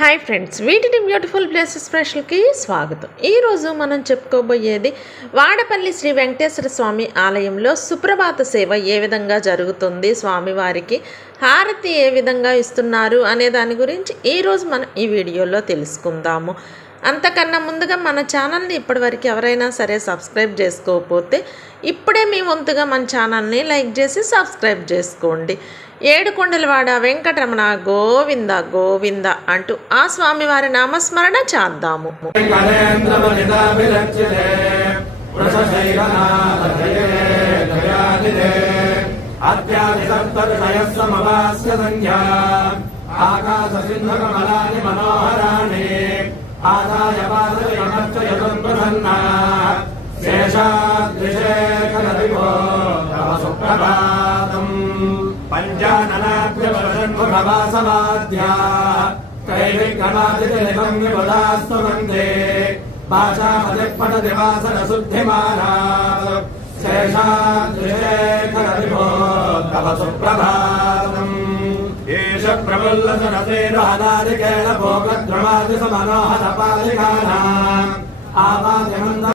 Hi friends, వీటిని beautiful places స్పెషల్కి స్వాగతం. ఈరోజు మనం చెప్పుకోబోయేది వాడపల్లి శ్రీ వెంకటేశ్వర స్వామి ఆలయంలో సుప్రభాత సేవ ఏ విధంగా జరుగుతుంది, స్వామివారికి హారతి ఏ విధంగా ఇస్తున్నారు అనే దాని గురించి ఈరోజు మనం ఈ వీడియోలో తెలుసుకుందాము. అంతకన్నా ముందుగా మన ఛానల్ని ఇప్పటివరకు ఎవరైనా సరే సబ్స్క్రైబ్ చేసుకోకపోతే ఇప్పుడే మీ వంతుగా మన ఛానల్ని లైక్ చేసి సబ్స్క్రైబ్ చేసుకోండి. ఏడుకొండలవాడ వెంకటరమణ గోవింద గోవింద అంటూ ఆ స్వామివారి నామస్మరణ చేద్దాము. पंचाननाभ्यवरन्मुखवासवाद्या कैविकमादितिलितं विबुधास्तु वन्दे भाषामदिक्पटदिवासरशुद्धिमानात् शेषाद्रिशेखरविभो तव सुप्रभातम् एष प्रफुल्लसरसेरुहदादिकेन भोगद्रमादिसमनोहरपालिकानाम् आपाद्यमन्द